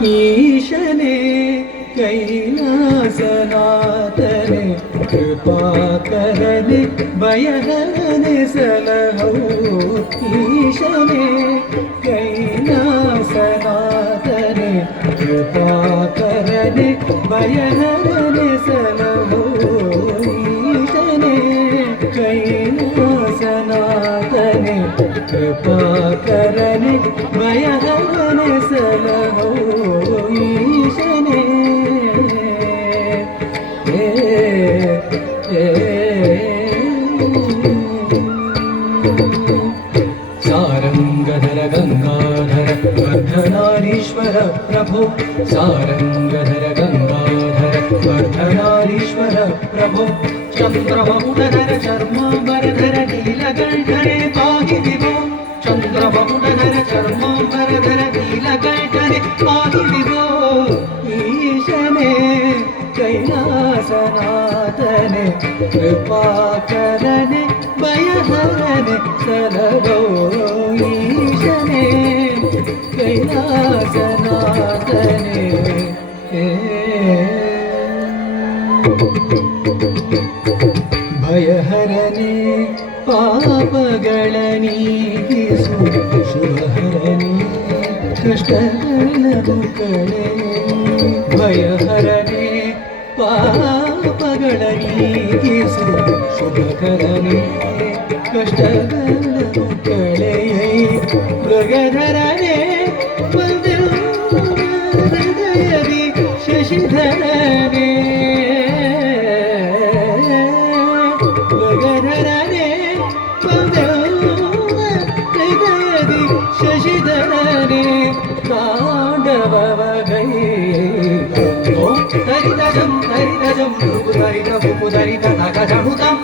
ईशने कैलासनाथने कृपाकरने भयहरने सलहौ ईशने कैलासनाथने कृपाकरने भयहरने सलहौ ईशने कैलासनाथने कृपाकरने भयहरने सलहौ ईशने सारंगधर गंगाधर वर्धनारीश्वर प्रभो सारंगधर गंगाधर वर्धनारीश्वर प्रभो चंद्रमकुटधर चर्मांबरधर नीलकंठने पाहि विभो चंद्रमकुटधर चर्मांबरधर नीलकंठने पाहि विभो ईशने कैलासनाथने कृपाकरने भयहरने सलहौ ईशने कैलासनाथने भयहरने पापಗಳ ನೀಗಿಸು ಶುಭಹರನೆ ಕಷ್ಟಗಳನ್ನು ಕಳೆ ಭಯಹರನೆ ಪಾಪಗಳ ನೀಗಿಸು ಶುಭಕರನೆ ಕಷ್ಟಗಳನ್ನು ಕಳೆಯೈ ಮೃಗಧರನೆ ಹೃದಯದಿ ಶಶಿಧರನೆ ಮೃಗಧರನೆ ಹೃದಯದಿ ಶಶಿಧರನೆ ತಾಂಡವಗೈ ತರಿತಜಂ ತರಿತಜಂ ತರಿತ ಮುಕುದರಿತ ತಗಜಮುತಂ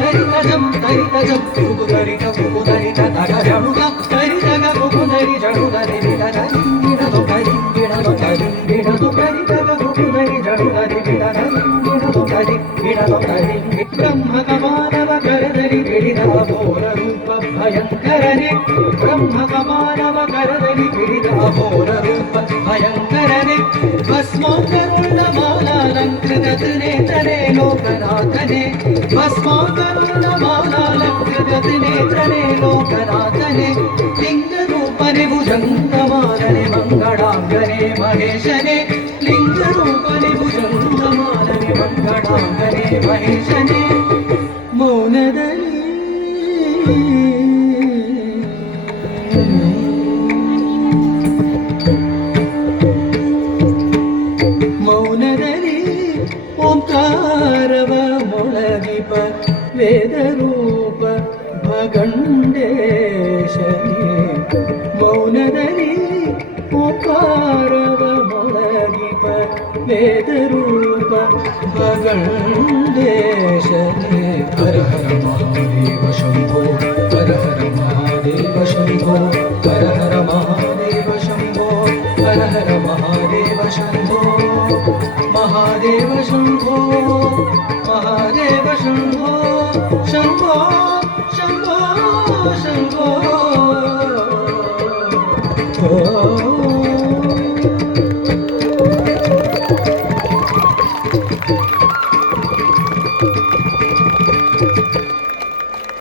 ತರಿತಜಂ ತರಿತಜಂ ಮುಕುದರಿತ ಮುಕುದರಿತ ತಗಜಮುತಂ ತರಿತಗ ಮುಕುದರಿ ಜಡುದರಿ ವಿದರಿಂಗಿಣದು ಕರಿಂಗಿಣದು ಕರಿಂಗಿಣದು ತರಿತಗ ಮುಕುದರಿ ಜಡುದರಿ ವಿದರಿಂಗಿಣದು ಕರಿಂಗಿಣದು ಕರಿಂಗಿ ಬ್ರಹ್ಮ ಕಮಾನವ ಕರದರಿ ಹಿಡಿದ ಘೋರ ರೂಪ ಭಯಂಕರನೆ ಬ್ರಹ್ಮ ಕಮಾನವ ಕರದರಿ ಹಿಡಿದ ಘೋರ ರೂಪ ಭಯಂಕರನೆ ಭಸ್ಮಾಕರುಣ ಮಾಲಾಲಂಕೃತ ನೇತ್ರನೆ ಲೋಕನಾಥನೆ ಭಸ್ಮಾಕರುಣ ಮಾಲಾಲಂಕೃತ ನೇತ್ರನೆ ಲೋಕನಾಥನೆ ಲಿಂಗ ರೂಪನೆ ಭುಜಂಗಮಾಲನೆ ಮಂಗಳಾಂಗನೆ ಮಹೇಶನೆ ಲಿಂಗ ರೂಪನೆ ಭುಜಂಗಮಾಲನೆ ಮಂಗಳಾಂಗನೆ ಮಹೇಶನೆ ಮೌನದಲ್ಲಿ ಮೌನದಲ್ಲಿ ಓಂಕಾರವ ಮೊಳಗಿಪ ವೇದರೂಪ ಭಗಂಡೇಶನೇ ಮೌನದಲ್ಲಿ ಓಂಕಾರವ ಮೊಳಗಿಪ ವೇದರೂಪ ಭಗಂಡೇಶನೇ ಹರ ಹರ ಮಹಾದೇವ ಶಂಭೋ ಹರ ಹರ ಮಹಾದೇವ ಶಂಭೋ ಹರ ಹರ ಮಹಾದೇವ ಶಂಭೋ ಹರ ಹರ ಮಹಾದೇವ ಶಂಭೋ ಮಹಾದೇವ ಶಂಭೋ ಮಹಾದೇವ ಶಂಭೋ ಶಂಭೋ ಶಂಭೋ ಶಂಭೋ